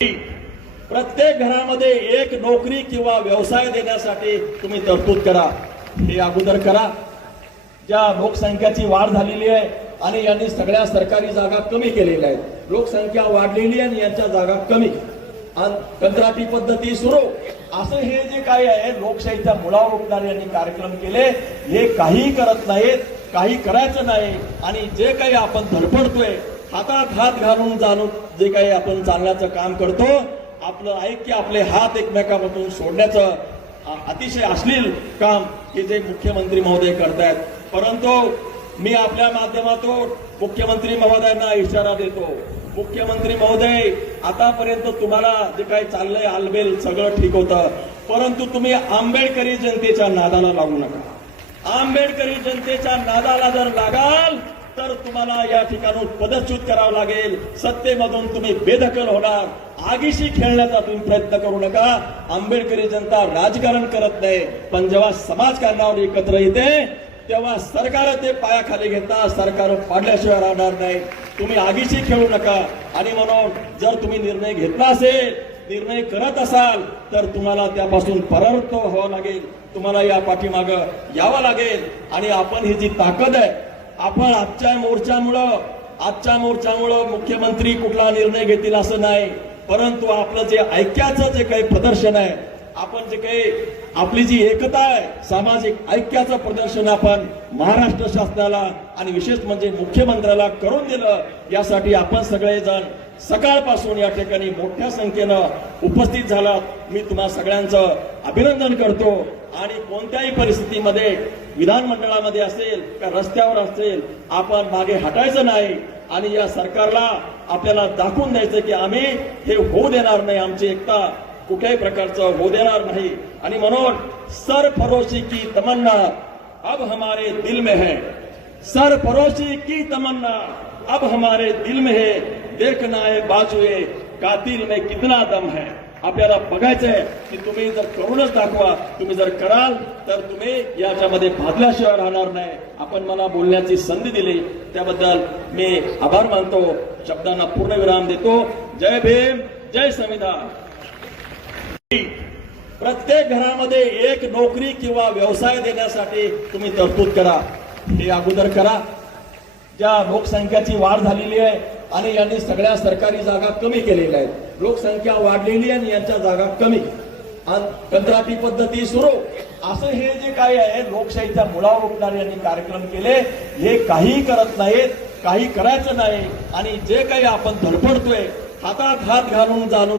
प्रत्येक घरामध्ये एक नोकरी किंवा व्यवसाय देण्यासाठी तुम्ही तरतूद करा, हे अगोदर करा। ज्या लोकसंख्येची वाढ झालेली आहे आणि यांनी सगळ्या सरकारी जागा कमी केलेल्या आहेत, लोकसंख्या वाढलेली आणि यांच्या जागा कमी, कंत्राटी पद्धती सुरू, असं हे जे काही आहे लोकशाहीच्या मुळावर उठणारे यांनी कार्यक्रम केले, हे काही करत नाहीत, काही करायचं नाही। आणि जे काही आपण धडपडतोय, हातात हात घालून जाणून जे काही आपण चालण्याचं काम करतो, आपलं ऐक्य, आपले हात एकमेकांमधून सोडण्याचं अतिशय अश्लील काम हे जे मुख्यमंत्री महोदय करतायत। परंतु मी आपल्या माध्यमातून मुख्यमंत्री महोदयांना इशारा देतो, मुख्यमंत्री महोदय, आतापर्यंत तुम्हाला जे काही चाललंय आलबेल सगळं ठीक होतं, परंतु तुम्ही आंबेडकरी जनतेच्या नादाला लागू नका। आंबेडकरी जनतेच्या नादाला जर लागाल तर तुम्हाला या ठिकाणून पदच्युत करावं लागेल, सत्तेमधून तुम्ही बेदखल होणार। आगीशी खेळण्याचा तुम्ही प्रयत्न करू नका। आंबेडकरी जनता राजकारण करत नाही, पण जेव्हा समाजकारणावर एकत्र येते तेव्हा सरकार ते पायाखाली घेता, सरकार पाडल्याशिवाय राहणार नाही। तुम्ही आगीशी खेळू नका। आणि म्हणून जर तुम्ही निर्णय घेतला असेल, निर्णय करत असाल, तर तुम्हाला त्यापासून परावृत्त व्हावं लागेल, तुम्हाला या पाठीमागं यावं लागेल। आणि आपण ही जी ताकद आहे, आपण आजच्या मोर्चामुळं मुख्यमंत्री कुठला निर्णय घेतील असं नाही, परंतु आपलं जे ऐक्याचं जे काही प्रदर्शन आहे, आपण जे काही आपली जी एकता आहे, सामाजिक ऐक्याचं प्रदर्शन आपण महाराष्ट्र शासनाला आणि विशेष म्हणजे मुख्यमंत्र्याला करून दिलं। यासाठी आपण सगळेजण सकाळपासून या ठिकाणी मोठ्या संख्येनं उपस्थित झालात। मी तुम्हा सगळ्यांचं अभिनंदन करतो। आणि कोणत्याही परिस्थितीमध्ये विधानमंडळामध्ये असेल का रस्त्यावर असेल, आपण मागे हटायचं नाही आणि या सरकारला आपल्याला दाखवून द्यायचं की आम्ही हे होऊ देणार नाही, आमची एकता कुठल्याही प्रकारचं होऊ देणार नाही। आणि म्हणून सरफरोशी की तमन्ना अब हमारे दिल में है, सरफरोशी की तमन्ना अब हमारे दिल में है, देखना है बाजुए कातिल में कितना दम है। आपल्याला बघायचंय की तुम्ही जर करूनच दाखवा, तुम्ही जर कराल तर तुम्ही याच्यामध्ये भाजल्याशिवाय राहणार नाही। आपण मला बोलण्याची संधी दिली त्याबद्दल मी आभार मानतो, शब्दांना पूर्णविराम देतो। जय भीम, जय संविधान। प्रत्येक घरामध्ये एक नोकरी किंवा व्यवसाय देण्यासाठी तुम्ही तरतूद करा, हे अगोदर करा। ज्या लोकसंख्येची वाढ झालेली आहे आणि यांनी सगळ्या सरकारी जागा कमी केलेल्या आहेत, लोकसंख्या वाढलेली आणि यांच्या जागा कमी, कंत्राटी पद्धती सुरू, असं हे जे काही आहे लोकशाहीच्या मुळावर उठणारे यांनी कार्यक्रम केले, हे काही करत नाहीत, काही करायचं नाही। आणि जे काही आपण धडपडतोय, हातात हात घालून जाणून